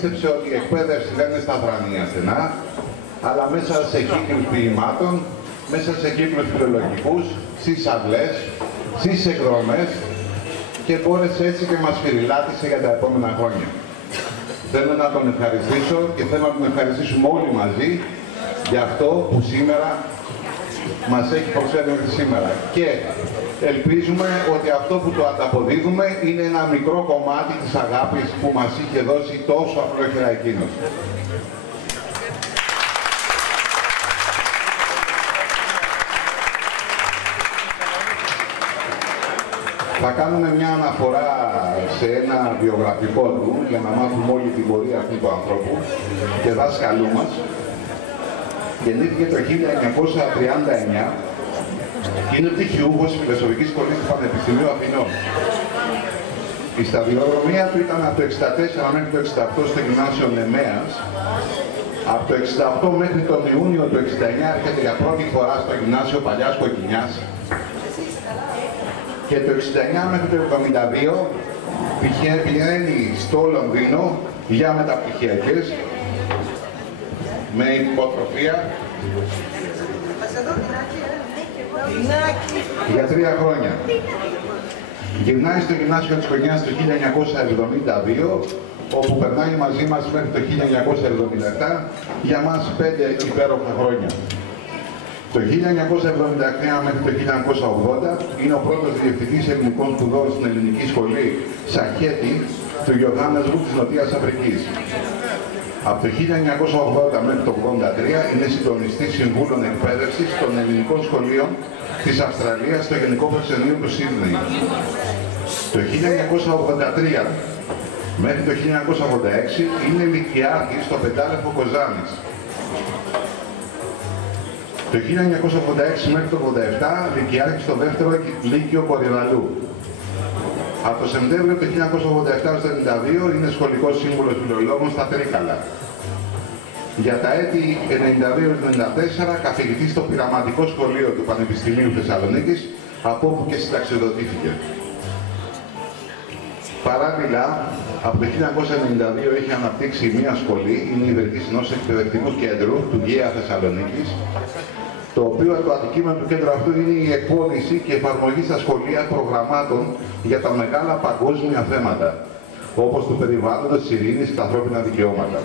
πίστεψε ότι η εκπαίδευση δεν είναι σταυρανή ασθενά, αλλά μέσα σε κύκλους ποιημάτων, μέσα σε κύκλους φιλολογικούς, στις αυλές, στις εκδρομές και μπόρεσε έτσι και μας φυριλάτησε για τα επόμενα χρόνια. Θέλω να τον ευχαριστήσω και θέλω να τον ευχαριστήσουμε όλοι μαζί για αυτό που σήμερα μας έχει προσφέρει μέχρι σήμερα. Και ελπίζουμε ότι αυτό που το ανταποδίδουμε είναι ένα μικρό κομμάτι της αγάπης που μας είχε δώσει τόσο απλόχερα εκείνος. Θα κάνουμε μια αναφορά σε ένα βιογραφικό του για να μάθουμε όλη την πορεία αυτού του ανθρώπου και δάσκαλού μας. Γεννήθηκε το 1939 και είναι πτυχιούχος Φιλοσοφικής Σχολής του Πανεπιστημίου Αθηνών. Η σταδιοδρομία του ήταν από το 1964 μέχρι το 1968 στο Γυμνάσιο Νεμέας. Από το 1968 μέχρι τον Ιούνιο του 1969 έρχεται για πρώτη φορά στο Γυμνάσιο Παλιάς Κοκκινιάς. Και το 1969 μέχρι το 1972 πηγαίνει στο Λονδίνο για μεταπτυχιακές με υποτροφία για 3 χρόνια. Γυρνάει στο Γυμνάσιο της Κοκκινιάς το 1972, όπου περνάει μαζί μας μέχρι το 1977, για μας 5 υπέροχα χρόνια. Το 1979 μέχρι το 1980 είναι ο πρώτος διευθυντής ελληνικών σπουδών στην Ελληνική Σχολή Σαχέτη του Johannesburg της Νοτιάς Αφρικής. Από το 1980 μέχρι το 1983 είναι συντονιστής συμβούλων εκπαίδευσης των ελληνικών σχολείων της Αυστραλίας στο Γενικό Προξενείο του Σίδνεϊ. Το 1983 μέχρι το 1986 είναι λυκειάρχης στο Πεντάλεφο Κοζάνης. Το 1986 μέχρι το 1987 λυκειάρχης στο δεύτερο Λύκειο Κορυδαλού. Από το Σεπτέμβριο του 1987 στο 1992 είναι σχολικός σύμβουλος φιλολόγων στα Τρίκαλα. Για τα έτη 1992-1994 καθηγητής στο πειραματικό σχολείο του Πανεπιστημίου Θεσσαλονίκης, από όπου και συνταξιοδοτήθηκε. Παράλληλα, από το 1992 έχει αναπτύξει μία σχολή, είναι ιδρυτής ενός εκπαιδευτικού κέντρου του ΓΕΑ Θεσσαλονίκης, το οποίο το αντικείμενο του κέντρου αυτού είναι η εκπόνηση και εφαρμογή στα σχολεία προγραμμάτων για τα μεγάλα παγκόσμια θέματα, όπως του περιβάλλοντος, της ειρήνης και τα ανθρώπινα δικαιώματα.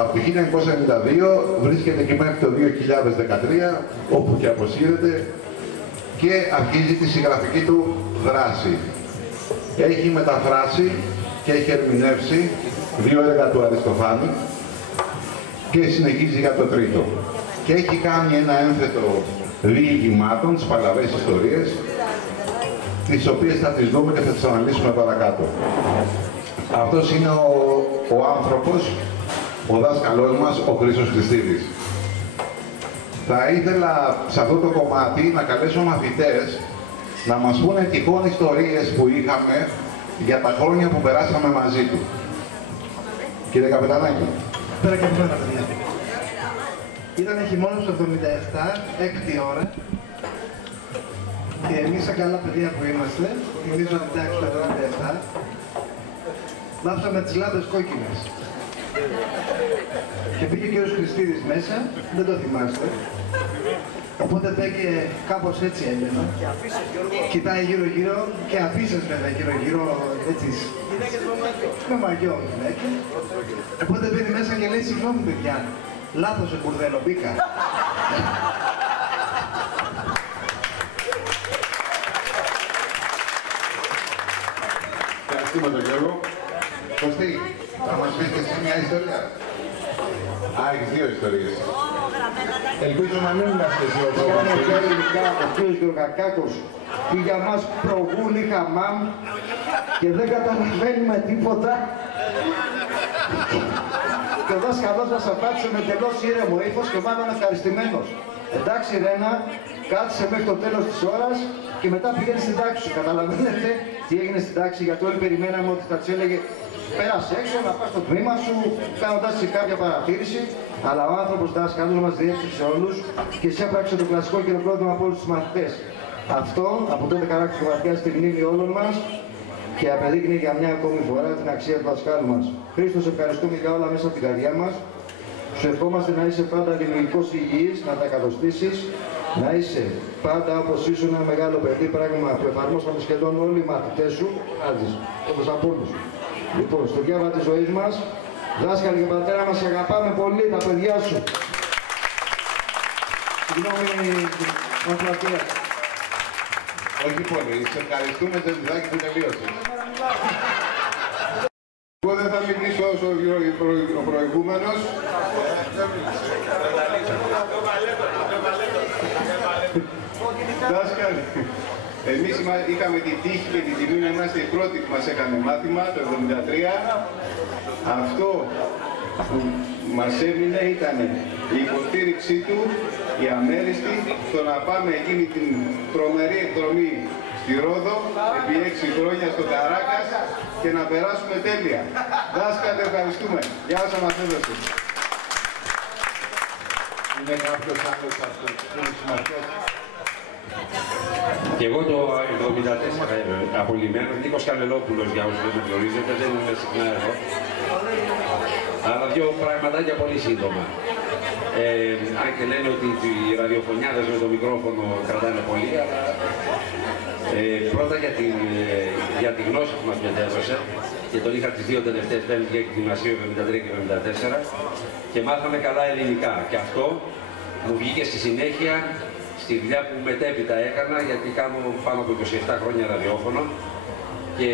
Από το 1992 βρίσκεται και μέχρι το 2013, όπου και αποσύρεται και αρχίζει τη συγγραφική του δράση. Έχει μεταφράσει και έχει ερμηνεύσει 2 έργα του Αριστοφάνη και συνεχίζει για το τρίτο. Και έχει κάνει ένα ένθετο διηγημάτων, τις παλαβές ιστορίες, τις οποίες θα τις δούμε και θα τις αναλύσουμε παρακάτω. Αυτός είναι ο άνθρωπος, ο δάσκαλός μας, ο Χρήστος Χριστίδης. Θα ήθελα σε αυτό το κομμάτι να καλέσω μαθητές να μας πούνε τυχόν ιστορίες που είχαμε για τα χρόνια που περάσαμε μαζί του. Κύριε Καπετανάκη. Πέρα και πέρα, παιδιά. Ήταν χειμώνας του 77, 6η ώρα. Και εμείς σαν καλά παιδιά που είμαστε, θυμίζω εντάξει το 77, βάψαμε τις λάμπες κόκκινες. Και πήγε ο κύριος Χριστίδης μέσα, δεν το θυμάστε. Οπότε μπήκε κάπως έτσι έμενα. Κοιτάει γύρω-γύρω και αφήσεις βέβαια γύρω-γύρω έτσι. Με μαγιό γυναίκες. Οπότε μπαίνει μέσα και λέει συγγνώμη παιδιά, λάθος σε μπουρδέλο μπήκα. Ευχαριστούμε τον Γιώργο. Κωστή, θα μας πεις και εσύ μια ιστορία. Α, έχεις 2 ιστορίες. Ελπίζω να μην είμαστε εσύ ο Ήταν και ελληνικά ο κύριος Γεωργακάκος που για μας προβούν η χαμάμ και δεν καταλαβαίνουμε τίποτα. Και ο δάσκαλός μας απάντησε με τελώς ήρεμο ύφος και μάλλον ευχαριστημένος. Εντάξει Ρένα, κάτσε μέχρι το τέλος της ώρας και μετά πήγαινε στην τάξη σου. Καταλαβαίνετε τι έγινε στην τάξη, γιατί όλοι περιμέναμε ότι θα της έλεγε πέρασε έξω, να πας στο τμήμα σου, κάνοντας κάποια παρατήρηση. Αλλά ο άνθρωπος δάσκαλος μας διέψευσε σε όλους και έπραξε το κλασικό χειροκρότημα από όλους τους μαθητές. Αυτό από τότε καράκτηκε βαθιά στη μνήμη όλων μας και απεδείκνει για μια ακόμη φορά την αξία του δασκάλου μας. Χρήστο, ευχαριστούμε για όλα μέσα από την καρδιά μας. Σου ευχόμαστε να είσαι πάντα δημιουργικός υγιής, να τα κατοστήσεις, να είσαι πάντα όπως ήσουν ένα μεγάλο παιδί, πράγμα που εφαρμόσαμε σχεδόν όλοι οι μαθητές σου, όπως από όλους. Λοιπόν, στο διάβα της ζωής μας, δάσκαλοι και πατέρα μας, αγαπάμε πολύ τα παιδιά σου. Συγγνώμη, Μαθηματία. Όχι πολύ, σε ευχαριστούμε το διδάκι που τελείωσε. Εγώ δεν θα μιλήσω όσο ο προηγούμενος. Δάσκαλοι, εμείς είχαμε την τύχη και την τιμή να είμαστε οι πρώτοι που μας έκανε μάθημα το 1973. Αυτό που μας έμεινε ήταν η υποστήριξή του, η αμέριστη, στο να πάμε εκείνη την τρομερή εκδρομή στη Ρόδο, επί 6 χρόνια στο Καράκας και να περάσουμε τέλεια. Δάσκαλε, ευχαριστούμε για όσα μας έδωσε. Είναι κάποιος άλλος αυτός που συμμαχιώσει. Και εγώ το 1974 απολυμμένος, Νίκος Κανελόπουλος, για όσους δεν με γνωρίζετε, δεν είμαι συχνά εδώ. Αλλά δύο πραγματάκια πολύ σύντομα. Αν και λένε ότι οι ραδιοφωνιάδες με το μικρόφωνο κρατάνε πολύ, αλλά πρώτα για τη γνώση που μας μετέδωσε, και τον είχα τις δύο τελευταίες πέμπτες και γυμνασίου 73 και 74, και μάθαμε καλά ελληνικά. Και αυτό μου βγήκε στη συνέχεια στη δουλειά που μετέπειτα έκανα, γιατί κάνω πάνω από 27 χρόνια ραδιόφωνο, και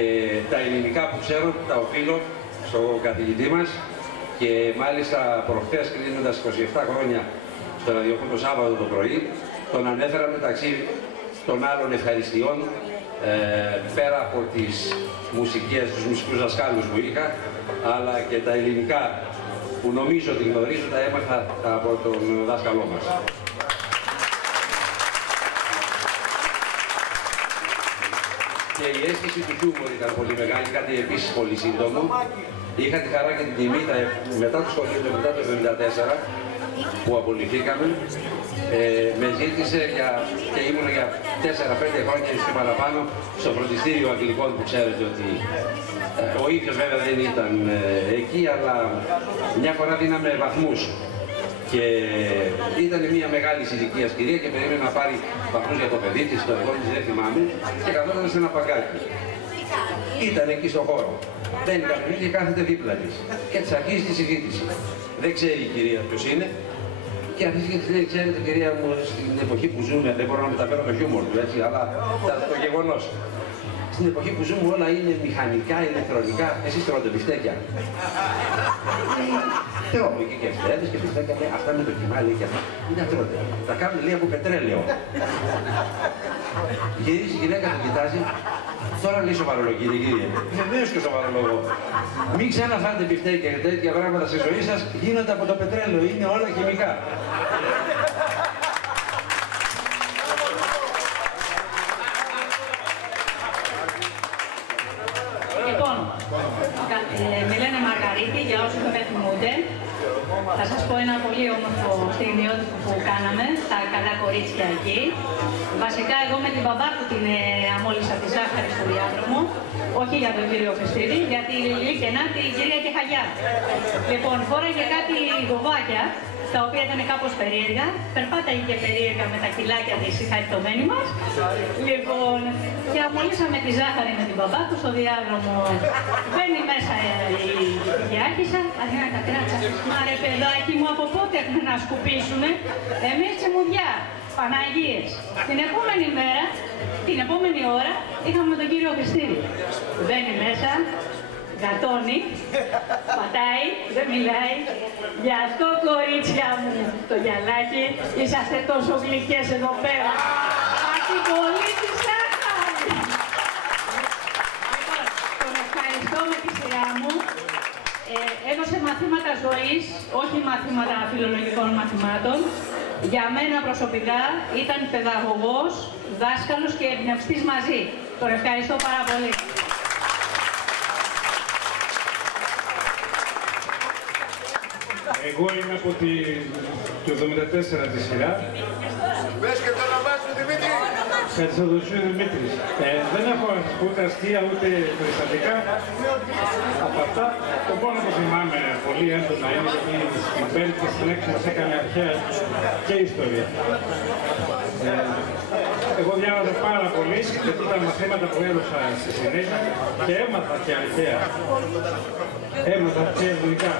τα ελληνικά που ξέρω τα οφείλω στον καθηγητή μας, και μάλιστα προχθές, κλείνοντας 27 χρόνια στο ραδιόφωνο το Σάββατο το πρωί, τον ανέφερα μεταξύ των άλλων ευχαριστειών, πέρα από τις μουσικές, τους μουσικούς δασκάλους που είχα, αλλά και τα ελληνικά που νομίζω ότι γνωρίζω, τα έμαθα από τον δάσκαλό μας. Και η αίσθηση του χιούμορ ήταν πολύ μεγάλη, κάτι επίσης πολύ σύντομο. Είχα τη χαρά και την τιμή μετά το σχολείο, μετά το 1974, που απολυθήκαμε, με ζήτησε και ήμουν για 4-5 χρόνια και παραπάνω στο φροντιστήριο Αγγλικών, που ξέρετε ότι ο ίδιος βέβαια δεν ήταν εκεί, αλλά μια φορά δίναμε βαθμούς. Και ήταν μια μεγάλη ηλικίας κυρία και περίμενε να πάρει βαθμούς για το παιδί της, το εγγόνι της, δεν θυμάμαι, και καθόταν σε ένα παγκάκι. Ήταν εκεί στο χώρο. Μπαίνει κάποιος και κάθεται δίπλα της. Και της αρχίζει τη συζήτηση. Δεν ξέρει η κυρία ποιος είναι. Και αρχίζει και της λέει: ξέρετε, κυρία μου, στην εποχή που ζούμε, δεν μπορώ να μεταφέρω το χιούμορ του, έτσι, αλλά το γεγονός. Στην εποχή που ζούμε όλα είναι μηχανικά, ηλεκτρονικά. Εσείς τρώτε μπιφτέκια. Τρώμε και φτερέδες και μπιφτέκια. Αυτά με το κιμά, λέει, και αυτά. Είναι τρώτε. Τα κάνουν, λέει, από πετρέλαιο. Γυρίζει η γυναίκα, την κοιτάζει. Τώρα λέει σοβαρολογία, κύριε. Βεβαίως και σοβαρολογώ. Μην ξαναφάτε μπιφτέκια και τέτοια πράγματα στη ζωή σας, γίνονται από το πετρέλαιο. Είναι όλα χημικά. Με λένε Μαργαρίτη, για όσους δεν με θυμούνται. Θα σας πω ένα πολύ όμορφο στιγμιότυπο που κάναμε, τα καλά κορίτσια εκεί. Βασικά εγώ με την μπαμπάκου την αμόλυσα τη ζάχαρη στο διάδρομο, όχι για τον κύριο Χριστίδη, για τη Λίκαινα, την κυρία Κεχαγιά. Λοιπόν, φόραγε κάτι γοβάκια, τα οποία ήταν κάπως περίεργα. Περπάταγε και περίεργα με τα κιλάκια της, η χαριτωμένη μας. Λοιπόν, και αμολύσαμε τη ζάχαρη με την μπαμπάκου στο διάδρομο. Μπαίνει μέσα η Γιάκησα, αντί να τα κράτσα. Μα ρε παιδάκι μου, από πότε έχουμε να σκουπίσουμε? Εμείς τσιμουδιά, Παναγίες. Την επόμενη μέρα, την επόμενη ώρα, είχαμε τον κύριο Χριστίδη. Μπαίνει μέσα, γατώνει, πατάει, δεν μιλάει. Γι' αυτό, κορίτσια μου, το γυαλάκι, είσαστε τόσο γλυκές εδώ πέρα. Αυτή πολύ τη ζάχαρη. Λοιπόν, τον ευχαριστώ με τη σειρά μου. Έδωσε μαθήματα ζωής, όχι μαθήματα φιλολογικών μαθημάτων. Για μένα προσωπικά ήταν παιδαγωγός, δάσκαλος και εμπνευστής μαζί. Τον ευχαριστώ πάρα πολύ. Εγώ είμαι από το 1974 τη σειρά. Πες και το όνομά σου, Δημήτρη. Χατζηδοσίου Δημήτρης. Δεν έχω να σας πω ούτε αστεία ούτε περιστατικά. Από αυτά, το μόνο που θυμάμαι πολύ έντονα είναι ότι στην Πέμπτη και στην Έκτη μας έκανε αρχαία και ιστορία. Εγώ διάβαζα πάρα πολύ γιατί τα μαθήματα που έδωσα στη συνέχεια και έμαθα και αρχαία. Έμαθα και ελληνικά.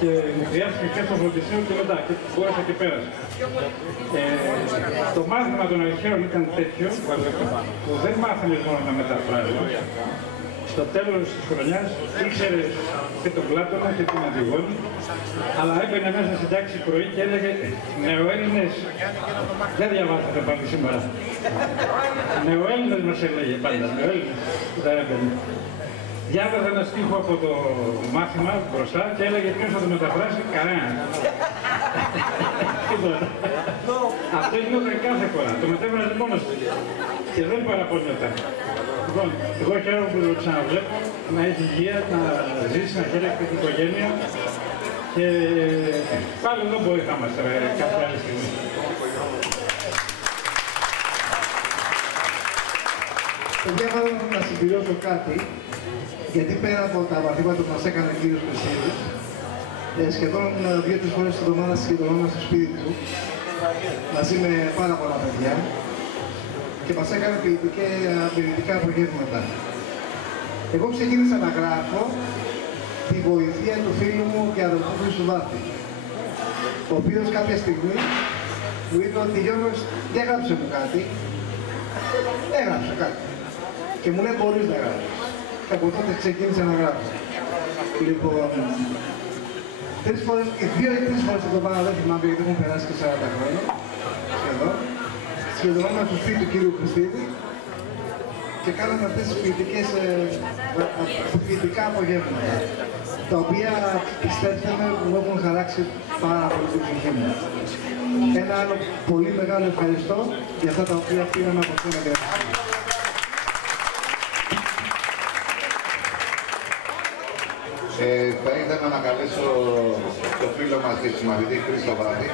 Και μου χρειάστηκε και στο φροντισίο και μετά, και μπόρεσα και πέρασα. Το μάθημα των αρχαίων ήταν τέτοιο, που δεν μάθαμε μόνο να μεταφράζουμε. Στο τέλος της χρονιάς ήξερε και τον Πλάτωνα και την Αντιγόνη, αλλά έμπαινε μέσα στην τάξη πρωί και έλεγε νεοέλληνες, δεν διαβάσατε πάλι σήμερα. Νεοέλληνες μας έλεγε πάντα, νεοέλληνες δεν έμπαινε. Διάβαζα ένα στίχο από το μάθημα μπροστά και έλεγε ποιος θα το μεταφράσει, κανένα. Αυτό γινόταν κάθε φορά, το μετέφραζε μόνος του και δεν παραπονιόταν. Λοιπόν, εγώ χαίρομαι που το ξαναβλέπω, να έχει υγεία, να ζήσει, να χαίρεται την οικογένεια και πάλι εδώ μπορεί να είμαστε κάποια άλλη στιγμή. Παιδιά, θέλω να συμπληρώσω κάτι, γιατί πέρα από τα μαθήματα που μας έκανε ο κύριος Χρυσίδης, σχεδόν 2-3 φορές την εβδομάδα συγκεντρωνόμαστε στο σπίτι του, μαζί με πάρα πολλά παιδιά, και μας έκανε ποιητικά απογεύματα. Εγώ ξεκίνησα να γράφω τη βοηθεία του φίλου μου και αδελφού Χρήστου Βάθη, ο οποίος κάποια στιγμή μου είπε ότι Γιώργος, δεν έγραψε μου κάτι, έγραψε κάτι. Και μου λέει μπορείς να γράψεις. Και από τότε ξεκίνησα να γράψω. Λοιπόν, 2 ή 3 φορές την εβδομάδα, δεν θυμάμαι γιατί έχουν περάσει και 40 χρόνια, σχεδόν. Σχεδόν στο σπίτι του κύριου Χριστίδη και κάναμε αυτές τις ποιητικά απογεύματα, τα οποία πιστέψτε με μου έχουν χαράξει πάρα πολύ την ψυχή μου. Ένα άλλο πολύ μεγάλο ευχαριστώ για αυτά τα οποία πήραμε από αυτήν την εργασία. Θα ήθελα να καλέσω το φίλο μας και συμμαθητή Χρήστο Βάθη,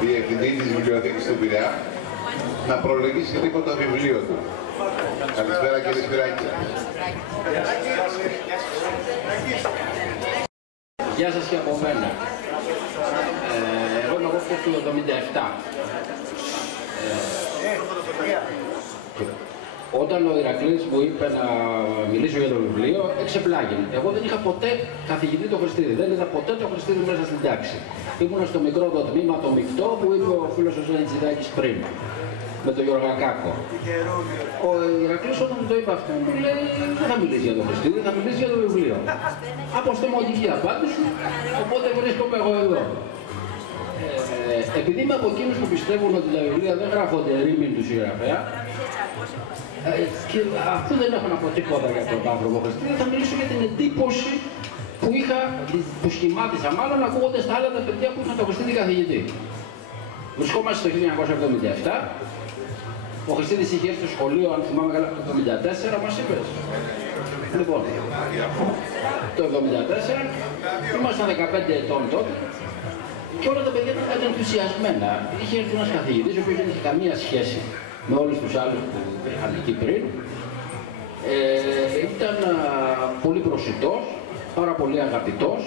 διευθυντή της Βιβλιοθήκης του Πειραιά, να προλογίσει λίγο το βιβλίο του. Καλησπέρα κύριε Σπυράκη. Γεια σας και από μένα. Εγώ είμαι από το 1977. Όταν ο Ηρακλής μου είπε να μιλήσω για το βιβλίο, εξεπλάγει. Εγώ δεν είχα ποτέ καθηγητή το Χριστίδη, δεν είδα ποτέ το Χριστίδη μέσα στην τάξη. Ήμουν στο μικρό το τμήμα, το μεικτό, που είπε ο φίλος ο Ζανιτζιδάκης πριν, με τον Γιωργακάκο. Ο Ηρακλής όταν μου το είπε αυτό, μου λέει δεν θα μιλήσει για το Χριστίδη, θα μιλήσει για το βιβλίο. Αποστομωτική απάντηση, οπότε βρίσκομαι εγώ εδώ. Επειδή είμαι από εκείνους που πιστεύουν ότι τα βιβλία δεν γράφονται ρήμην του συγγραφέα, και αφού δεν έχω να πω τίποτα για τον άνθρωπο Χριστίδη, θα μιλήσω για την εντύπωση που σχημάτισα, μάλλον ακούγοντας τα άλλα τα παιδιά που είχαν τον Χριστίδη καθηγητή. Βρισκόμαστε στο 1977. Ο Χριστίδης είχε έρθει στο σχολείο, αν θυμάμαι καλά, το 1974, μας είπες. Λοιπόν, το 1974, ήμασταν 15 ετών τότε και όλα τα παιδιά ήταν ενθουσιασμένα. Είχε έρθει ένας καθηγητής, ο οποίος δεν είχε καμία σχέση με όλους τους άλλους που είχαν εκεί πριν. Ήταν πολύ προσιτός, πάρα πολύ αγαπητός,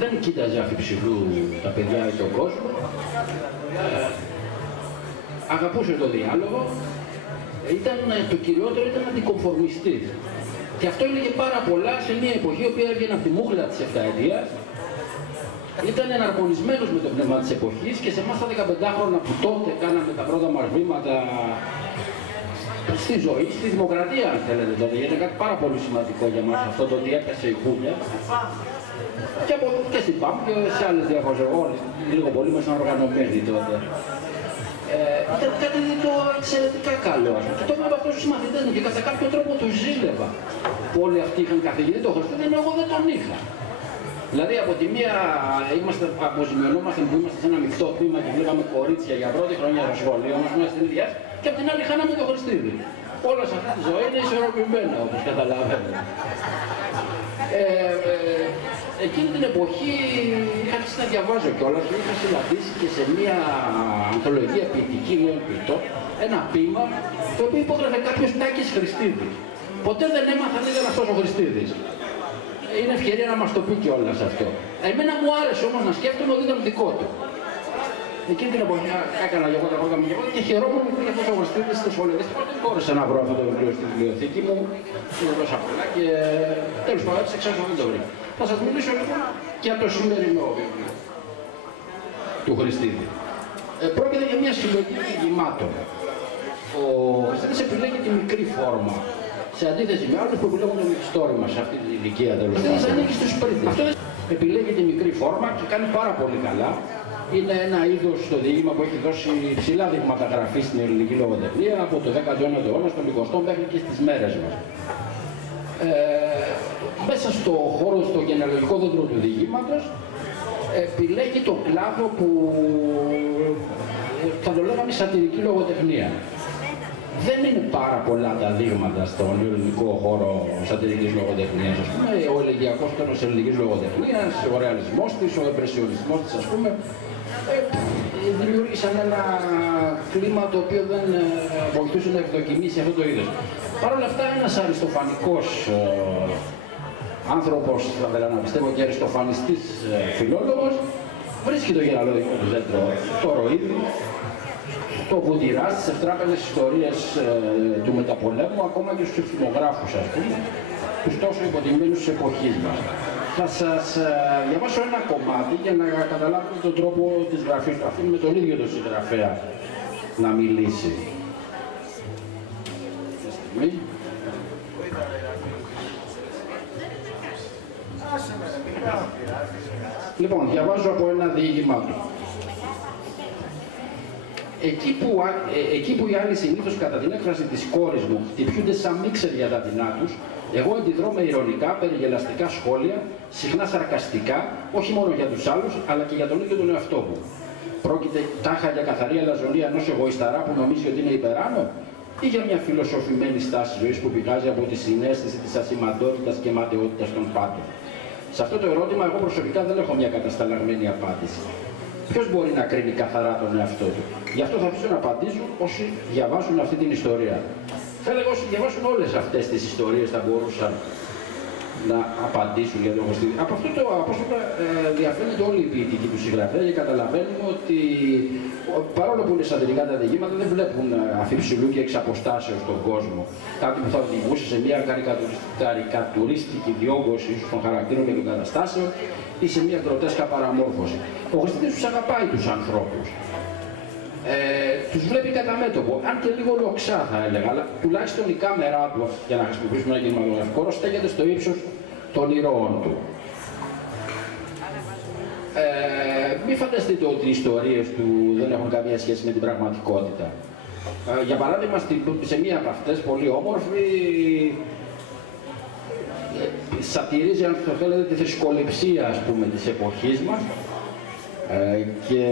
δεν κοίταζε αφιψηλού τα παιδιά ή τον κόσμο, αγαπούσε το διάλογο, το κυριότερο ήταν αντικομφορμιστής. Και αυτό έλεγε πάρα πολλά σε μια εποχή η οποία έβγαινε από τη μούχλα της 7ετίας. Ήταν εναρμονισμένος με το πνεύμα της εποχής και σε εμάς τα 15 που τότε κάναμε τα πρώτα μας βήματα στη ζωή, στη δημοκρατία αν θέλετε τότε, γιατί είναι κάτι πάρα πολύ σημαντικό για μας αυτό το ότι έπεσε η Χούλια. Και στην ΠΑΜ και σε άλλες διάφορες όλοι, λίγο πολύ ήμασταν οργανωμένοι τότε. Ήταν κάτι το εξαιρετικά καλό. Και το είπα αυτό στους μαθητές μου και κατά κάποιο τρόπο το ζήλευα. Που όλοι αυτοί είχαν καθηγητή το Χριστίδη, ενώ εγώ δεν τον είχα. Δηλαδή από τη μία αποζημιωνόμαστε που είμαστε σε ένα μεικτό τμήμα και βλέπαμε κορίτσια για πρώτη χρονιά στο σχολείο μας μέσα στην ίδια, και από την άλλη χάναμε το Χριστίδη. Όλα σε αυτή τη ζωή είναι ισορροπημένα όπως καταλαβαίνετε. Εκείνη την εποχή είχα αρχίσει να διαβάζω κιόλας και είχα συναντήσει και σε μια ανθολογία ποιητική νέων ποιητών ένα ποίημα το οποίο υπόγραφε κάποιος Τάκης Χριστίδης. Ποτέ δεν έμαθα αν ήταν αυτός ο Χριστίδης. Είναι ευκαιρία να μας το πει κιόλας αυτό. Εμένα μου άρεσε όμως να σκέφτομαι ότι ήταν δικό του. Εκείνη την εποχή έκανα εγώ τα πρώτα μου και χαιρόμουν που είχε αυτός ο Χριστίδης στο σχολείο. Δυστυχώς δεν μπόρεσα να βρω αυτό το βιβλίο στη βιβλιοθήκη μου. Είναι τόσα πολλά και τέλος πάντων έτσι εξάσου δεν το βρήκα. Θα σας μιλήσω λοιπόν και από το σημερινό βιβλίο του Χριστίδη. Πρόκειται για μια συλλογή διηγημάτων. Ο Χριστίδης επιλέγει τη μικρή φόρμα. Σε αντίθεση με άλλους που επιλέγουν το μυθιστόρημα σε αυτή την ηλικία τέλος πάντων. Χριστίδης ανήκει στους πρίτες. Αυτό επιλέγει τη μικρή φόρμα και κάνει πάρα πολύ καλά. Είναι ένα είδος στο διήγημα που έχει δώσει ψηλά δείγματα γραφή στην ελληνική λογοτεχνία από το 19ο αιώνα, στον 20ο μέχρι και στις μέρες μας. Μέσα στο χώρο, στο γενεαλογικό δέντρο του διηγήματος, επιλέγει το κλάδο που θα το λέγαμε σατυρική λογοτεχνία. Δεν είναι πάρα πολλά τα δείγματα στον ελληνικό χώρο σατυρικής λογοτεχνίας, ας πούμε. Ο ελεγγυακός τόνος της ελληνικής λογοτεχνίας, ο ρεαλισμός της, ο εμπρεσιονισμός της, ας πούμε, δημιούργησαν ένα κλίμα το οποίο δεν βοηθούσε να ευδοκιμήσει αυτό το είδος. Παρ' όλα αυτά, ένας αριστοφανικός άνθρωπος, θα ήθελα να πιστεύω και αριστοφανιστής φιλόλογος, βρίσκει το γενεαλογικό του δέντρο το Ροίδη, το Βουντιρά, στις ευτράπελες ιστορίες του μεταπολέμου, ακόμα και στους ευθυμογράφους, ας πούμε, τους τόσο υποτιμημένους της εποχής μας. Θα σας διαβάσω ένα κομμάτι για να καταλάβετε τον τρόπο της γραφής του. Αφήνουμε τον ίδιο τον συγγραφέα να μιλήσει. Λοιπόν, διαβάζω από ένα διήγημά του. Εκεί που οι άλλοι συνήθως κατά την έκφραση της κόρης μου χτυπιούνται σαν μίξερ για τα δεινά τους, εγώ αντιδρώ με ειρωνικά, περιγελαστικά σχόλια, συχνά σαρκαστικά, όχι μόνο για τους άλλους, αλλά και για τον ίδιο τον εαυτό μου. Πρόκειται τάχα για καθαρή αλαζονία ενός εγωισταρά που νομίζει ότι είναι υπεράνω, ή για μια φιλοσοφημένη στάση ζωής που πηγάζει από τη συναίσθηση της ασημαντότητας και ματαιότητας των πάντων. Σε αυτό το ερώτημα, εγώ προσωπικά δεν έχω μια κατασταλαγμένη απάντηση. Ποιος μπορεί να κρίνει καθαρά τον εαυτό του? Γι' αυτό θα αφήσω να απαντήσουν όσοι διαβάσουν αυτή την ιστορία. Θα έλεγα όσοι διαβάσουν όλες αυτές τις ιστορίες θα μπορούσαν να απαντήσουν για τον Χριστίδη. Από αυτό το απόσπασμα διαφαίνεται όλη η ποιητική του συγγραφέα και καταλαβαίνουμε ότι παρόλο που είναι σατυρικά τα διηγήματα δεν βλέπουν αφιψηλού και εξ αποστάσεως τον κόσμο. Κάτι που θα οδηγούσε σε μια καρικατουρίστικη διόγκωση ίσως των χαρακτήρων και των καταστάσεων ή σε μια γκροτέσκα παραμόρφωση. Ο Χριστίδης τους αγαπάει τους ανθρώπους. Τους βλέπει κατά μέτωπο, αν και λίγο λοξά θα έλεγα, αλλά τουλάχιστον η κάμερά του, για να χρησιμοποιήσουμε ένα κινηματογραφικό όρο, στέκεται στο ύψος των ηρώων του. Μην φανταστείτε ότι οι ιστορίες του δεν έχουν καμία σχέση με την πραγματικότητα. Για παράδειγμα, σε μία από αυτές, πολύ όμορφη, σατυρίζει, αν το θέλετε, τη θρησκοληψία, ας πούμε, της εποχής μας και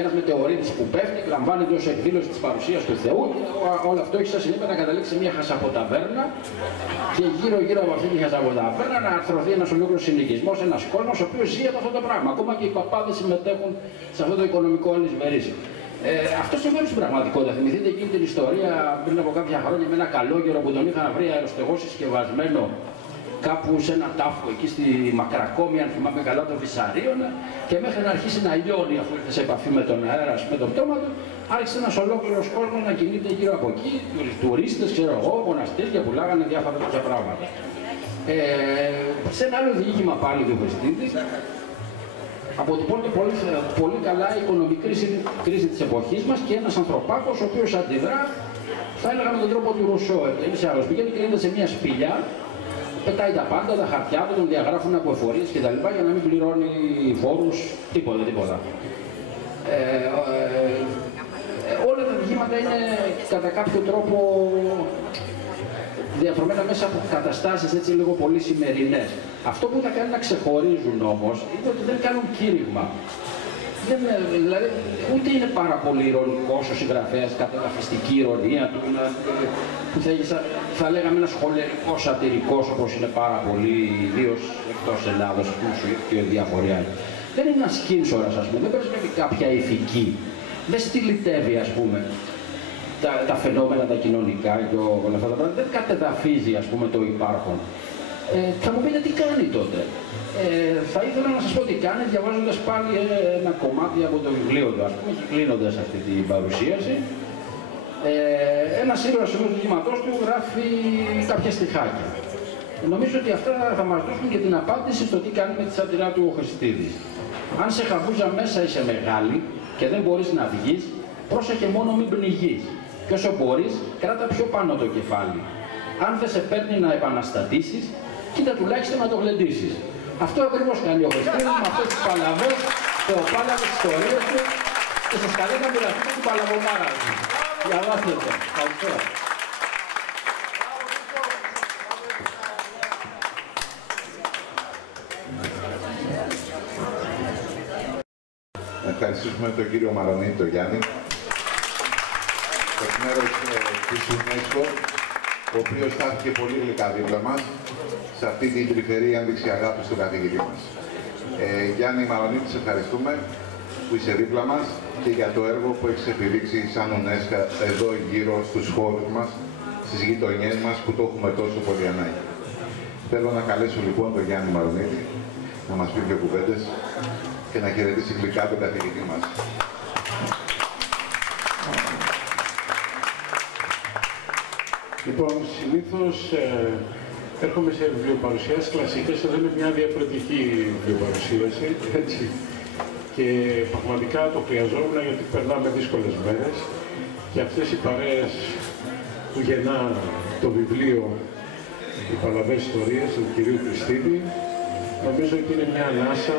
ένας μετεωρίτης που πέφτει, λαμβάνεται ως εκδήλωση της παρουσίας του Θεού. Όλο αυτό έχει σαν συνέπεια να καταλήξει σε μια χασαποταβέρνα και γύρω-γύρω από αυτή τη χασαποταβέρνα να αρθρωθεί ένας ολόκληρος συνοικισμός, ένας κόσμος ο οποίος ζει από αυτό το πράγμα. Ακόμα και οι παπάδες συμμετέχουν σε αυτό το οικονομικό αλυσμερίσιο. Αυτό συμβαίνει στην πραγματικότητα. Θυμηθείτε εκείνη την ιστορία πριν από κάποια χρόνια με ένα καλόγερο που τον είχαν βρει αεροστεγό συσκευασμένο κάπου σε ένα τάφο εκεί στη Μακρακόμη, αν θυμάμαι καλά, το Βυσσαρίωνα, και μέχρι να αρχίσει να λιώνει αφού ήρθε σε επαφή με τον αέρα, με το πτώμα του, άρχισε ένας ολόκληρος κόσμος να κινείται γύρω από εκεί, τουρίστες, ξέρω εγώ, μοναστήρια που πουλάγανε διάφορα τέτοια πράγματα. Σε ένα άλλο διήγημα πάλι του Χριστίδη, αποτυπώνεται πολύ καλά η οικονομική κρίση της εποχής μας και ένας ανθρωπάκος ο οποίος αντιδρά, θα έλεγα με τον τρόπο του Ρουσό. Είναι σε άλλος, πηγαίνει και είναι σε μια σπηλιά, πετάει τα πάντα, τα χαρτιά του, τον διαγράφουν από εφορίες και τα λοιπά για να μην πληρώνει φόρους, τίποτα. Όλα τα διηγήματα είναι κατά κάποιο τρόπο διαθρωμένα μέσα από καταστάσεις έτσι λίγο πολύ σημερινές. Αυτό που τα κάνει να ξεχωρίζουν όμως είναι ότι δεν κάνουν κήρυγμα. Δηλαδή, ούτε είναι πάρα πολύ ειρωνικός ο συγγραφέας, καταδαφιστική ηρωνία του, που θα λέγαμε ένας χολερικός σατυρικός, όπως είναι πάρα πολύ, ιδίως εκτός Ελλάδος, που σου ήρθε διαφορία. Δεν είναι ένας σκίνσορας, ας πούμε, δεν πρεσβεύει κάποια ηθική. Δεν στυλιτεύει, ας πούμε, τα φαινόμενα τα κοινωνικά και όλα αυτά τα πράγματα. Δεν κατεδαφίζει, ας πούμε, το υπάρχον. Θα μου πείτε τι κάνει τότε. Θα ήθελα να σας πω τι κάνει, διαβάζοντας πάλι ένα κομμάτι από το βιβλίο του, ας πούμε, και κλείνοντας αυτή την παρουσίαση. Ένας ήρωας του δοκιματός του γράφει κάποια στιχάκια. Νομίζω ότι αυτά θα μας δώσουν και την απάντηση στο τι κάνει με τη σατυρά του ο Χριστίδης. Αν σε χαβούζα μέσα είσαι μεγάλη και δεν μπορείς να βγεις, πρόσεχε μόνο μην πνιγείς. Και όσο μπορείς, κράτα πιο πάνω το κεφάλι. Αν δεν σε παίρνει να επαναστατήσεις, κοίτα τουλάχιστον να το γλεντήσεις. Αυτό ακριβώς κάνει ο Χριστίδης με αυτές τις παλαβές, θεοπάλαβες ιστορίες του και σας καλεί να μοιραστείτε την παλαβομάρα του. Για λάθετε. Καλησπέρα. Ευχαριστούμε τον κύριο Μαρονίτη, τον Γιάννη, εκ μέρους της UNESCO, ο οποίος στάθηκε πολύ γλυκά δίπλα μας σε αυτή την τρυφερή ένδειξη αγάπης του καθηγητή μας. Γιάννη Μαρονίτη, σε ευχαριστούμε που είσαι δίπλα μας και για το έργο που έχεις επιδείξει σαν UNESCO εδώ γύρω στους χώρους μας, στις γειτονιές μας που το έχουμε τόσο πολύ ανάγκη. Θέλω να καλέσω λοιπόν τον Γιάννη Μαρονίτη να μας πει δύο κουβέντες και να χαιρετήσει γλυκά τον καθηγητή μας. Λοιπόν, συνήθως έρχομαι σε βιβλιοπαρουσιάσεις κλασικές, εδώ είναι μια διαφορετική βιβλιοπαρουσίαση, έτσι. Και πραγματικά το χρειαζόμουν γιατί περνάμε δύσκολες μέρες και αυτές οι παρέες που γεννά το βιβλίο «Οι παλαβές ιστορίες» του κυρίου Χριστίδη, νομίζω ότι είναι μια ανάσα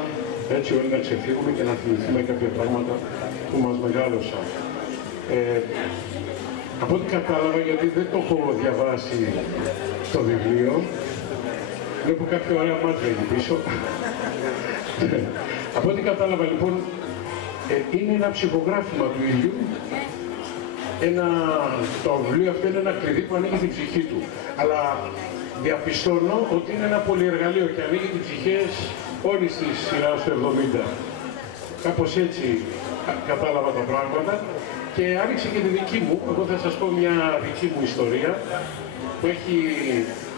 έτσι όλοι να ξεφύγουμε και να θυμηθούμε κάποια πράγματα που μας μεγάλωσαν. Από ό,τι κατάλαβα, γιατί δεν το έχω διαβάσει το βιβλίο, βλέπω κάποια ωραία μάτια εκεί πίσω. Από ό,τι κατάλαβα λοιπόν, είναι ένα ψυχογράφημα του ίδιου. Το βιβλίο αυτό είναι ένα κλειδί που ανοίγει την ψυχή του. Αλλά διαπιστώνω ότι είναι ένα πολυεργαλείο και ανοίγει τις ψυχές όλης της σειράς του 70. Κάπως έτσι κατάλαβα τα πράγματα και άνοιξε και τη δική μου. Εγώ θα σας πω μια δική μου ιστορία που έχει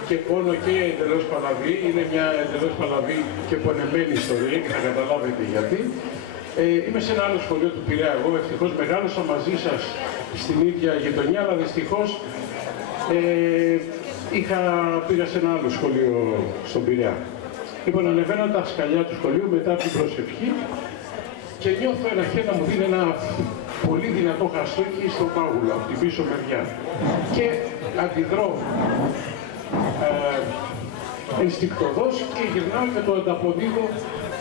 και πόνο και εντελώς παλαβή. Είναι μια εντελώς παλαβή και πονεμένη ιστορία και θα καταλάβετε γιατί. Είμαι σε ένα άλλο σχολείο του Πειραιά. Εγώ ευτυχώς μεγάλωσα μαζί σας στην ίδια γειτονιά, αλλά δυστυχώς πήγα σε ένα άλλο σχολείο στον Πειραιά. Λοιπόν, ανεβαίνω τα σκαλιά του σχολείου μετά από την προσευχή και νιώθω ένα χέρι να μου δίνει ένα πολύ δυνατό χαστούκι στο πάγουλο, από την πίσω μεριά. Και αντιδρώ ενστικτωδώς και γυρνάω και το ανταποδίδω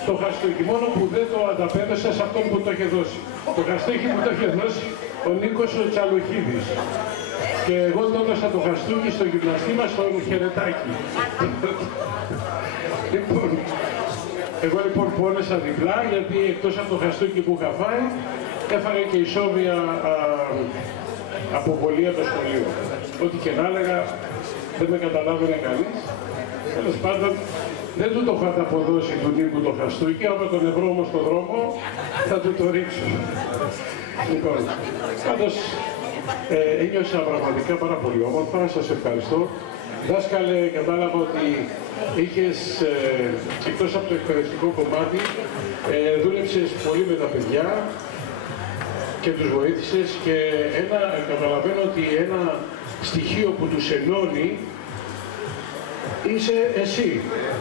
το χαστούκι, μόνο που δεν το ανταπέδωσα σε αυτόν που το είχε δώσει. Το χαστούκι που το είχε δώσει ο Νίκος ο Τσαλοχίδης. Και εγώ το έδωσα το χαστούκι στο γυμναστή μας, στον Χαιρετάκη. Λοιπόν, εγώ λοιπόν πόνεσα διπλά, γιατί εκτός από το χαστούκι που είχα φάει, έφαγε και ισόβια αποβολή από το σχολείο. Ό,τι και να έλεγα, δεν με καταλάβαινε κανείς. Τέλος πάντων, δεν του το είχα αποδώσει του Νίκου το χαστούκι, άμα τον ευρώ όμως στον δρόμο, θα του το ρίξω. Λοιπόν, πάντως, ένιωσα πραγματικά πάρα πολύ όμορφα, σας ευχαριστώ. Δάσκαλε, κατάλαβα ότι είχες, εκτός από το εκπαιδευτικό κομμάτι, δούλεψες πολύ με τα παιδιά και τους βοήθησες και καταλαβαίνω ότι ένα στοιχείο που τους ενώνει είσαι εσύ.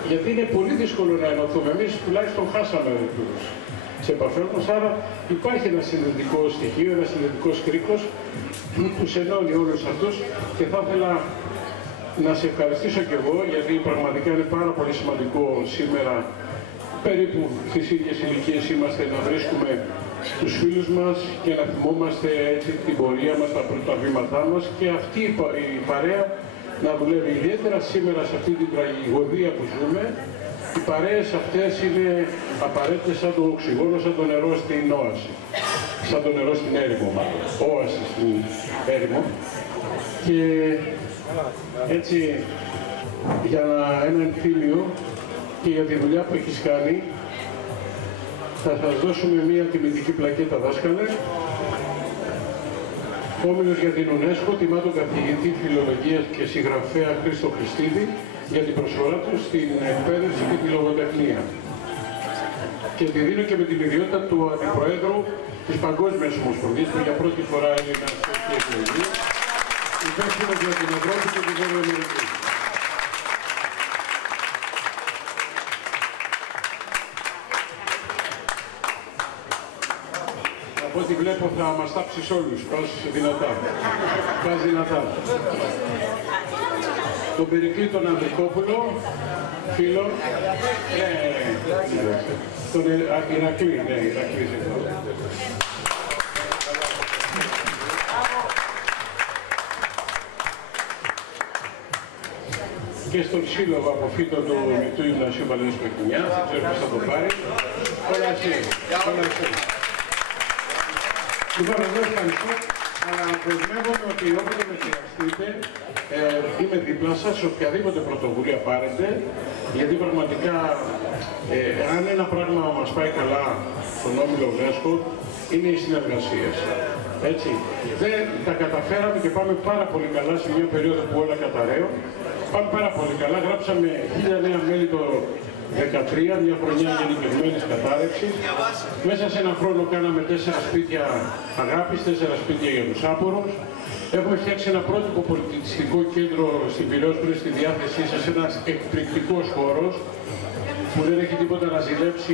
Γιατί είναι πολύ δύσκολο να ενωθούμε. Εμείς τουλάχιστον χάσαμε σε επαφές μας, άρα υπάρχει ένα συνδετικό στοιχείο, ένα συνδετικός κρίκος που τους ενώνει όλους αυτούς και θα ήθελα να σε ευχαριστήσω κι εγώ, γιατί πραγματικά είναι πάρα πολύ σημαντικό σήμερα, περίπου στις ίδιες ηλικίες είμαστε, να βρίσκουμε τους φίλους μας και να θυμόμαστε έτσι την πορεία μας, τα πρώτα βήματά μας και αυτή η παρέα να δουλεύει ιδιαίτερα σήμερα σε αυτή την τραγωδία που ζούμε. Οι παρέες αυτές είναι απαραίτητες σαν το οξυγόνο, σαν το νερό στην όαση. Σαν το νερό στην έρημο μάλλον. Όαση στην έρημο. Και Έτσι, για ένα εμφύλιο και για τη δουλειά που έχεις κάνει, θα σας δώσουμε μία τιμητική πλακέτα, δάσκαλε. Όμιλος για την UNESCO τιμά τον καθηγητή φιλολογίας και συγγραφέα Χρήστο Χριστίδη για την προσφορά του στην εκπαίδευση και τη λογοτεχνία. Και τη δίνω και με την ιδιότητα του Αντιπροέδρου της Παγκόσμιας Ομοσπονδίας, που για πρώτη φορά είναι ένα τέτοιο εκλογή, υπεύθυνος για την Ευρώπη και την Βόρεια Αμερική. Από ό,τι βλέπω θα μας τάψεις όλους, πας δυνατά. Πας δυνατά. Τον Περικλή τον Ανδρικόπουλο, φίλο, τον Ηρακλή, ναι, Ηρακλή εδώ. Και στον σύλλογο από φύτο του Γυμνασίου Βαλαιός Πεκκινιά, δεν ξέρω ποιος θα το πάρει. Όλα εσύ, όλα εσύ. Λοιπόν, εγώ ευχαριστώ, αλλά αποδεσμεύομαι ότι όποτε με χρειαστείτε, είμαι δίπλα σας, οποιαδήποτε πρωτοβουλία πάρετε, γιατί πραγματικά, αν ένα πράγμα μας πάει καλά στον Όμιλο UNESCO, είναι οι συνεργασίες. Έτσι, δεν τα καταφέραμε και πάμε πάρα πολύ καλά σε μια περίοδο που όλα καταραίουν. Πάμε πάρα πολύ καλά, γράψαμε 1000 νέα μέλη το 2013, μια χρονιά γενικευμένης κατάρρευσης. Μέσα σε ένα χρόνο κάναμε 4 σπίτια αγάπης, 4 σπίτια για τους άπορους. Έχουμε φτιάξει ένα πρότυπο πολιτιστικό κέντρο στην Πειραιώς που είναι στη διάθεσή σας, ένας εκπληκτικός χώρος που δεν έχει τίποτα να ζηλέψει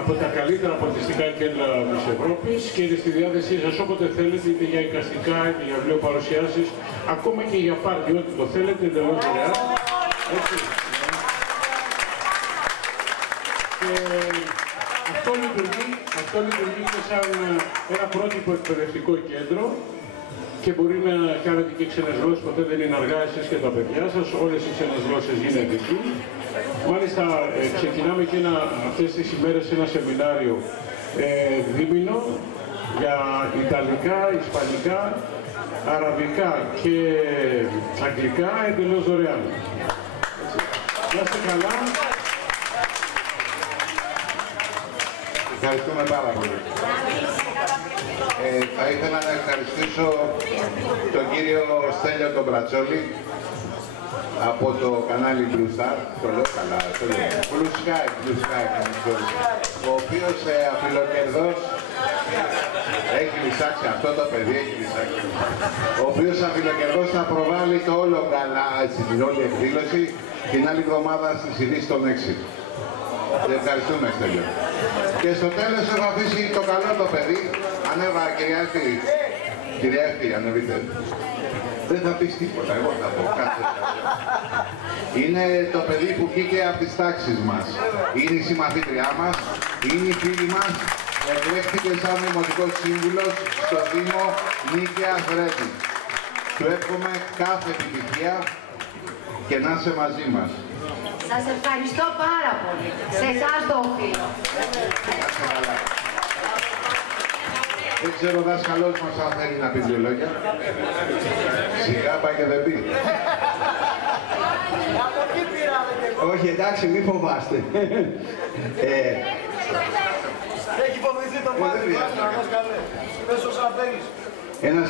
από τα καλύτερα πολιτιστικά κέντρα της Ευρώπης και είναι στη διάθεσή σας όποτε θέλετε, είτε για εικαστικά, είτε για βιβλιοπαρουσιάσεις, ακόμα και για πάρτι, ό,τι το θέλετε, εντελώς δωρεάν. Και αυτό λειτουργεί και σαν ένα πρότυπο εκπαιδευτικό κέντρο και μπορεί να κάνετε και ξένες γλώσσες, ποτέ δεν είναι αργά εσείς και τα παιδιά σας, όλες οι ξένες γλώσσες γίνεται εκεί. Μάλιστα ξεκινάμε και αυτές τις ημέρες ένα σεμινάριο δίμηνο για Ιταλικά, Ισπανικά, Αραβικά και Αγγλικά εντελώς δωρεάν. Να είστε καλά. Ευχαριστούμε πάρα πολύ. Θα ήθελα να ευχαριστήσω τον κύριο Στέλιο τον Μπρατσόλη από το κανάλι Blue Star, το λέω καλά, το λέω, Blue Sky, ο οποίος αφιλοκερδός έχει λυσάξει, αυτό το παιδί έχει λυσάξει, ο οποίος αφιλοκερδός θα προβάλλει το όλο καλά, την όλη εκδήλωση, την άλλη εβδομάδα στις ειδήσεις των 6. Ευχαριστούμε, Στέλιο. Και στο τέλος έχω αφήσει το καλό το παιδί. Ανέβα, κυρία Εύτη, ανεβείτε. Δεν θα πεις τίποτα, εγώ θα πω, κάτσε. Είναι το παιδί που βγήκε από τις τάξεις μας. Είναι η συμμαθήτριά μας, είναι η φίλη μας. Εκλέχθηκε σαν δημοτικός σύμβουλος στο Δήμο Νίκαιας Ρέτη. Του εύχομαι κάθε επιτυχία και να είσαι μαζί μας. Σας ευχαριστώ πάρα πολύ. Σε εσάς το οφείλω. Δεν ξέρω ο δάσκαλός μας αν θέλει να πει δύο λόγια. Σιγά πάει και δεν πει. Όχι, εντάξει, μην φοβάστε. Έχει φοβηθεί το μάτι μας, δάσκαλε. Πες όσα θέλεις. Ένας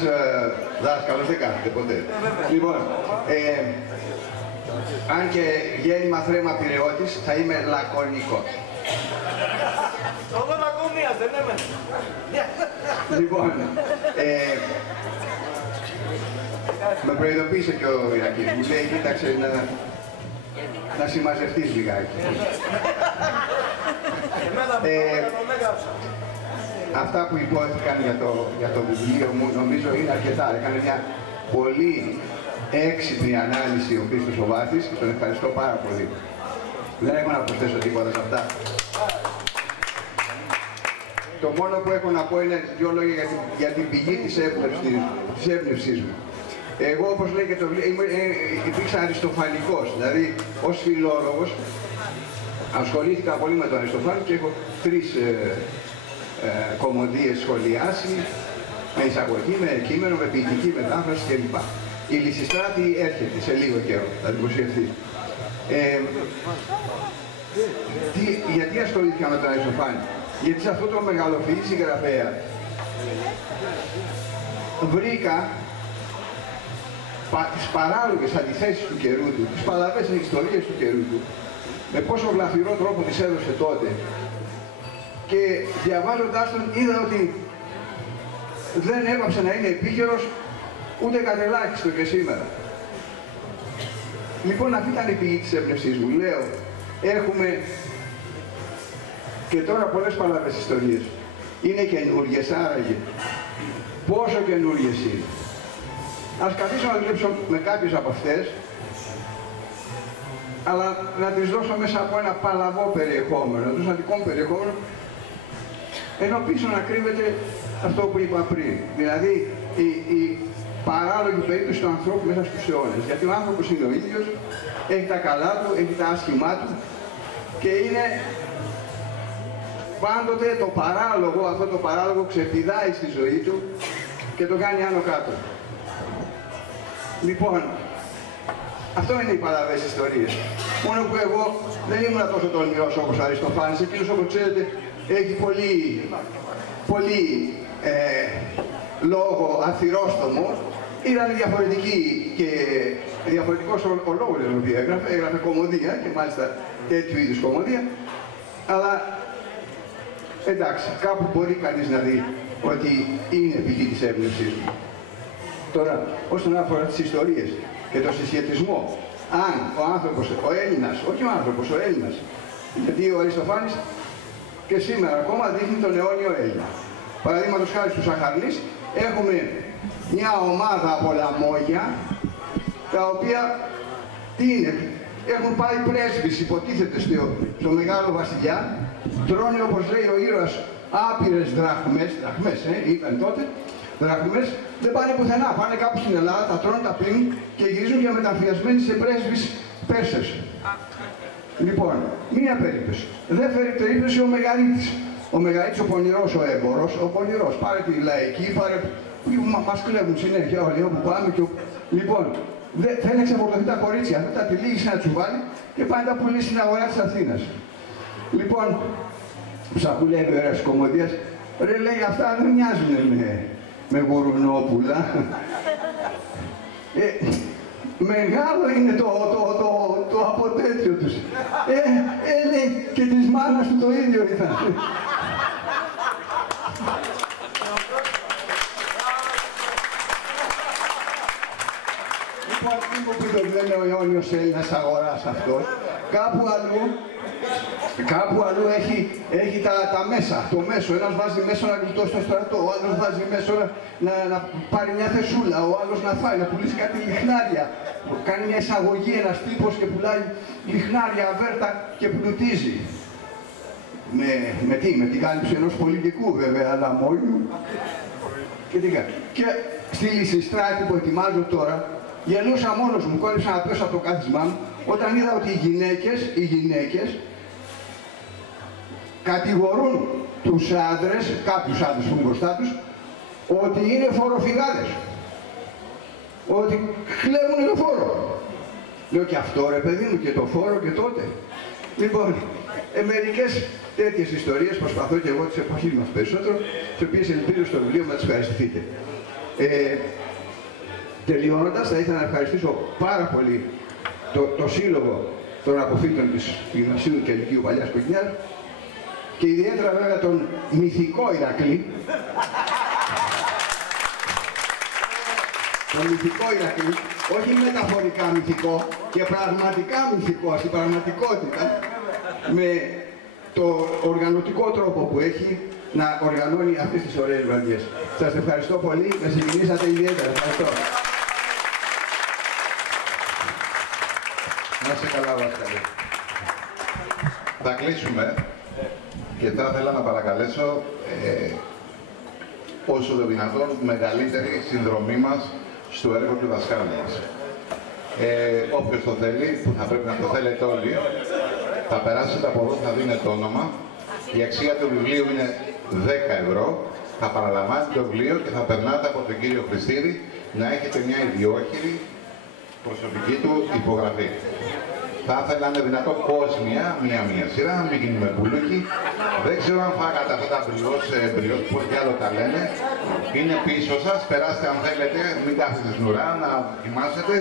δάσκαλος δεν κάθεται ποτέ. Λοιπόν, αν και γέννημα θρέμα Πειραιώτης, θα είμαι λακωνικός. Εδώ λακωνίας δεν έμενε. Λοιπόν, με προειδοποίησε και ο Ηρακλής. Μου λέει, κοίταξε να συμμαζευτείς λιγάκι. Αυτά που υπόθηκαν για το βιβλίο μου νομίζω είναι αρκετά. Έκανε μια πολύ έξυπνη ανάλυση ο Χρήστος ο Βάθης και τον ευχαριστώ πάρα πολύ. Δεν έχω να προσθέσω τίποτα σε αυτά. Το μόνο που έχω να πω είναι δύο λόγια για την πηγή της έμπνευσής μου. Εγώ, όπως λέει και το βιβλίο, υπήρξα αριστοφανικός, δηλαδή ως φιλόλογος ασχολήθηκα πολύ με τον Αριστοφάνη και έχω 3 κομμωδίες σχολιάσει, με εισαγωγή, με κείμενο, με ποιητική μετάφραση κλπ. Η Λυσιστράτη έρχεται σε λίγο καιρό, θα δημοσιευτεί. Γιατί ασχολήθηκα με τον Αριστοφάνη? Γιατί σε αυτό το μεγαλοφυή συγγραφέα βρήκα τις παράλογες αντιθέσεις του καιρού του, τις παλαβές ιστορίες του καιρού του, με πόσο γλαφυρό τρόπο τις έδωσε τότε. Και διαβάζοντάς τον είδα ότι δεν έπαψε να είναι επίκαιρος ούτε κατελάχιστο και σήμερα. Λοιπόν, αυτή ήταν η πηγή της έμπνευσής μου. Λέω, έχουμε και τώρα πολλές παλαβές ιστορίες. Είναι καινούργιες άραγε. Πόσο καινούργιες είναι. Ας καθίσω να δουλέψω με κάποιες από αυτές, αλλά να τις δώσω μέσα από ένα παλαβό περιεχόμενο, το σαντικό περιεχόμενο, ενώ πίσω να κρύβεται αυτό που είπα πριν. Δηλαδή, η παράλογη περίπτωση του ανθρώπου μέσα στους αιώνες. Γιατί ο άνθρωπος είναι ο ίδιος, έχει τα καλά του, έχει τα άσχημά του και είναι πάντοτε το παράλογο, αυτό το παράλογο ξεπηδάει στη ζωή του και το κάνει άνω κάτω. Λοιπόν, αυτό είναι οι παλαβές ιστορίες. Μόνο που εγώ δεν ήμουν τόσο τολμηρός όπως ο Αριστοφάνης. Εκείνος, όπως ξέρετε, έχει πολύ λόγο αθυρόστομο. Ήταν διαφορετική και διαφορετικός ο λόγος τον οποίο έγραφε κωμωδία και μάλιστα τέτοιου είδους κωμωδία. Αλλά εντάξει, κάπου μπορεί κανείς να δει ότι είναι πηγή της έμπνευσής μου. Τώρα, όσον αφορά τις ιστορίες και το συσχετισμό, αν ο άνθρωπος, ο Έλληνας, όχι ο άνθρωπος, ο Έλληνας, γιατί ο Αριστοφάνης και σήμερα ακόμα δείχνει τον αιώνιο Έλληνα. Παραδείγματος χάρη στους Αχαρνείς έχουμε μια ομάδα από λαμόγια, τα οποία τι είναι, έχουν πάει πρέσβεις, υποτίθεται στο Μεγάλο Βασιλιά, τρώνε όπως λέει ο ήρωας άπειρες δραχμές, ήταν τότε, δραχμές, δεν πάνε πουθενά, πάνε κάπου στην Ελλάδα, τα τρώνε, τα πίνουν και γυρίζουν για μεταμφιασμένοι σε πρέσβεις Πέρσες. Λοιπόν, μία περίπτωση. Δεύτερη περίπτωση ο Μεγαρίτης. Ο Μεγαρίτης, ο πονηρός, ο έμπορος, ο πονηρός. Πάρε τη λαϊκή, πάρε. Μας κλέβουν συνέχεια όλοι όπου πάμε. Λοιπόν, θέλει να ξεφορτωθεί τα κορίτσια. Μετά τη λύγει ένα τσουβάλι και πάει να τα πουλήσει στην αγορά της Αθήνας. Λοιπόν, ψαχουλεύει ο ένας κομμωδίας. Ρε, λέει, αυτά δεν μοιάζουν με γουρουνόπουλα. Μεγάλο είναι το αποτέτριο τους. Λέει, και της μάνας του το ίδιο ήταν. Λοιπόν, μην μου πείτε ότι δεν είναι ο αιώνιος Έλληνας αγοράς αυτός. Κάπου αλλού έχει τα μέσα, το μέσο. Ένας βάζει μέσο να γλιτώσει το στρατό, ο άλλος βάζει μέσο να πάρει μια θεσούλα, ο άλλος να φάει, να πουλήσει κάτι λιχνάρια. Κάνει μια εισαγωγή ένας τύπος και πουλάει λιχνάρια, αβέρτα και πλουτίζει. Με την κάλυψη ενός πολιτικού βέβαια, αλλά μόνιου. Και στη Λυσιστράτη που ετοιμάζω τώρα, γελούσα μόνος μου, κόλλησα να πέσω από το κάθισμά μου, όταν είδα ότι οι γυναίκες κατηγορούν τους άντρες, κάποιους άντρες που είναι μπροστά τους, ότι είναι φοροφυγάδες. Ότι κλέβουν το φόρο. Λέω και αυτό ρε παιδί μου, και το φόρο και τότε. Λοιπόν, μερικές τέτοιες ιστορίες προσπαθώ και εγώ της εποχής μας περισσότερο, τις οποίες ελπίζω στο βιβλίο να τις ευχαριστηθείτε. Τελειώνοντας, θα ήθελα να ευχαριστήσω πάρα πολύ το σύλλογο των αποφύτων της Γυμνασίου και Λυκείου Παλιάς Κοκκινιάς και ιδιαίτερα βέβαια τον μυθικό Ηρακλή. Τον μυθικό Ηρακλή, όχι μεταφορικά μυθικό και πραγματικά μυθικό, στην πραγματικότητα, με το οργανωτικό τρόπο που έχει να οργανώνει αυτές τις ωραίες βραδιές. Σας ευχαριστώ πολύ, με συγκινήσατε ιδιαίτερα. Ευχαριστώ. Να είσαι καλά, Βάσκαλη. Θα κλείσουμε και θα ήθελα να παρακαλέσω όσο το δυνατόν μεγαλύτερη συνδρομή μας στο έργο του δασκάλου μας. Όποιος το θέλει, που θα πρέπει να το θέλετε όλοι, θα περάσετε από εδώ, θα δίνετε το όνομα. Η αξία του βιβλίου είναι 10 ευρώ θα παραλαμβάνετε το βιβλίο και θα περνάτε από τον κύριο Χριστίδη να έχετε μια ιδιόχειρη προσωπική του υπογραφή. Θα ήθελα να είναι δυνατό κόσμια, μία σειρά, να μην γίνουμε μπουλούκι. Δεν ξέρω αν φάγατε αυτά τα μπριός που κι άλλο τα λένε. Είναι πίσω σας, περάστε αν θέλετε, μην κάθετε στην ουρά, να δοκιμάσετε.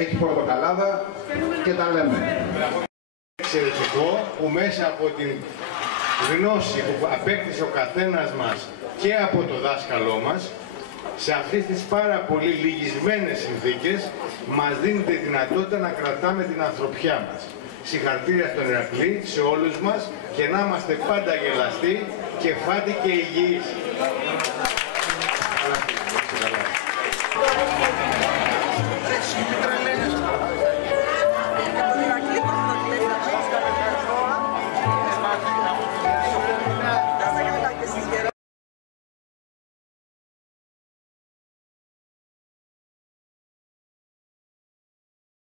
Έχει πορτοκαλάδα και τα λέμε. Εξαιρετικό που μέσα από την γνώση που απέκτησε ο καθένας μας και από το δάσκαλό μας, σε αυτές τις πάρα πολύ λυγισμένες συνθήκες, μας δίνει τη δυνατότητα να κρατάμε την ανθρωπιά μας. Συγχαρητήρια στον Ηρακλή, σε όλους μας, και να είμαστε πάντα γελαστοί και φάτι και υγιείς.